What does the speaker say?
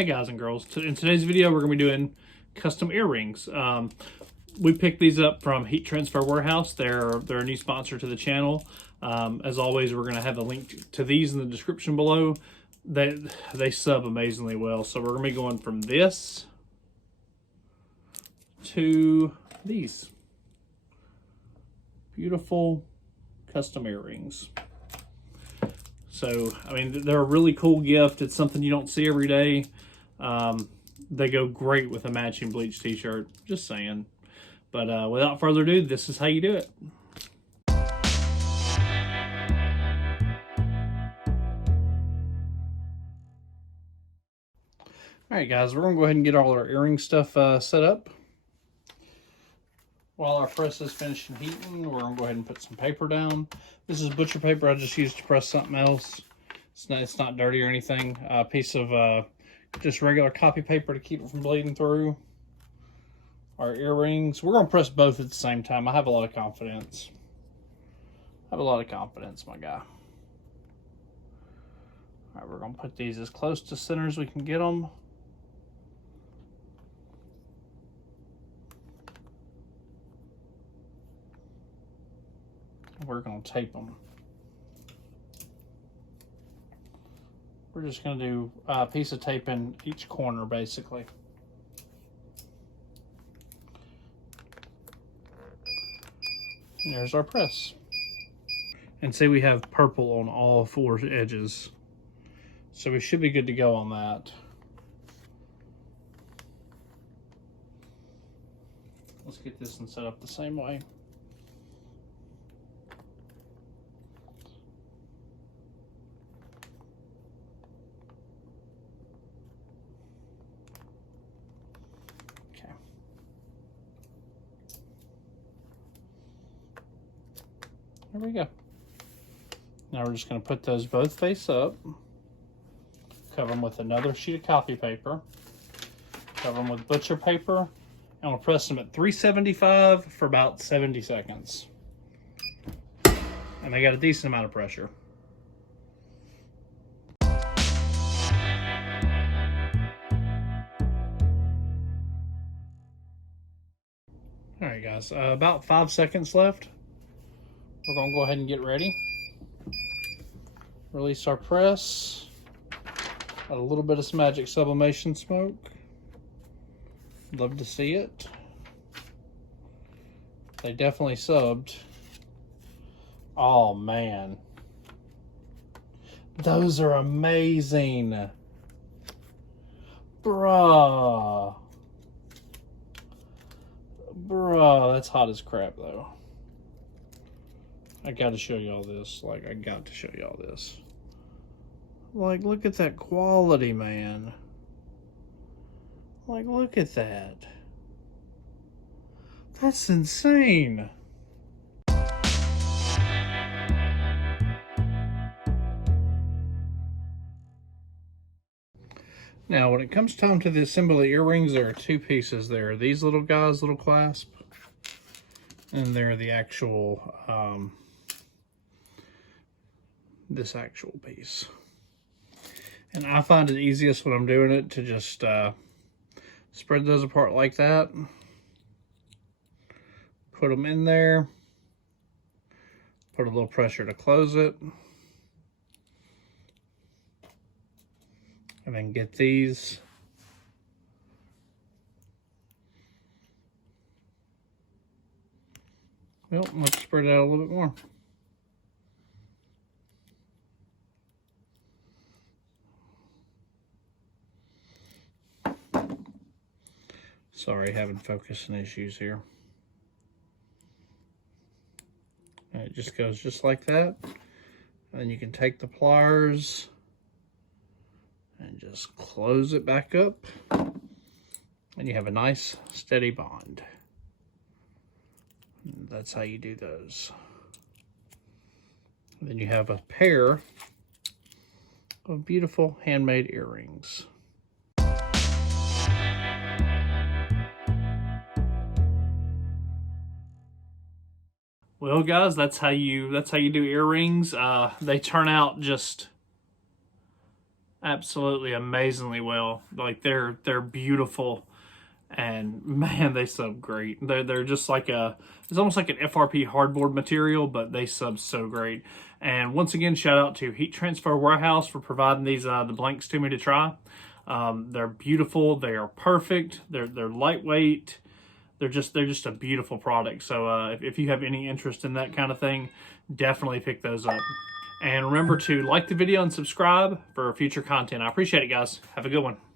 Hey guys and girls, in today's video we're going to be doing custom earrings. We picked these up from Heat Transfer Warehouse. They're a new sponsor to the channel. As always, we're going to have a link to these in the description below. They sub amazingly well. So we're going to be going from this to these. Beautiful custom earrings. So, I mean, they're a really cool gift. It's something you don't see every day. They go great with a matching bleached t-shirt, just saying. But without further ado, this is how you do it. Alright guys, we're going to go ahead and get all our earring stuff set up. While our press is finishing heating, we're going to go ahead and put some paper down. This is butcher paper I just used to press something else. It's not dirty or anything. A piece of just regular copy paper to keep it from bleeding through. Our earrings, we're going to press both at the same time. I have a lot of confidence. My guy. Alright, we're going to put these as close to center as we can get them. We're going to tape them. We're just going to do a piece of tape in each corner, basically. And there's our press. And see, we have purple on all four edges. So we should be good to go on that. Let's get this one set up the same way. There we go. Now we're just going to put those both face up, cover them with another sheet of copy paper, cover them with butcher paper, and we'll press them at 375 for about 70 seconds. And they got a decent amount of pressure. Alright guys, about 5 seconds left. We're going to go ahead and get ready. Release our press. Got a little bit of some magic sublimation smoke. Love to see it. They definitely subbed. Oh man. Those are amazing. Bruh. That's hot as crap though. I gotta show y'all this. Like, I got to show y'all this. Like, look at that quality, man. Like, look at that. That's insane. Now, when it comes time to the assembly earrings, there are two pieces. There are these little guys, little clasp, and they're the actual, this actual piece. And I find it easiest when I'm doing it to just spread those apart like that, put them in there, put a little pressure to close it, and then get these let's spread it out a little bit more. Sorry, having focusing issues here. And it just goes just like that. And then you can take the pliers and just close it back up. And you have a nice steady bond. And that's how you do those. And then you have a pair of beautiful handmade earrings. Well, guys, that's how you do earrings. They turn out just absolutely amazingly well. Like they're beautiful, and man, they sub great. They're just like it's almost like an FRP hardboard material, but they sub so great. And once again, shout out to Heat Transfer Warehouse for providing these the blanks to me to try. They're beautiful. They are perfect. They're lightweight. They're just a beautiful product. So if you have any interest in that kind of thing, definitely pick those up. And remember to like the video and subscribe for future content. I appreciate it, guys. Have a good one.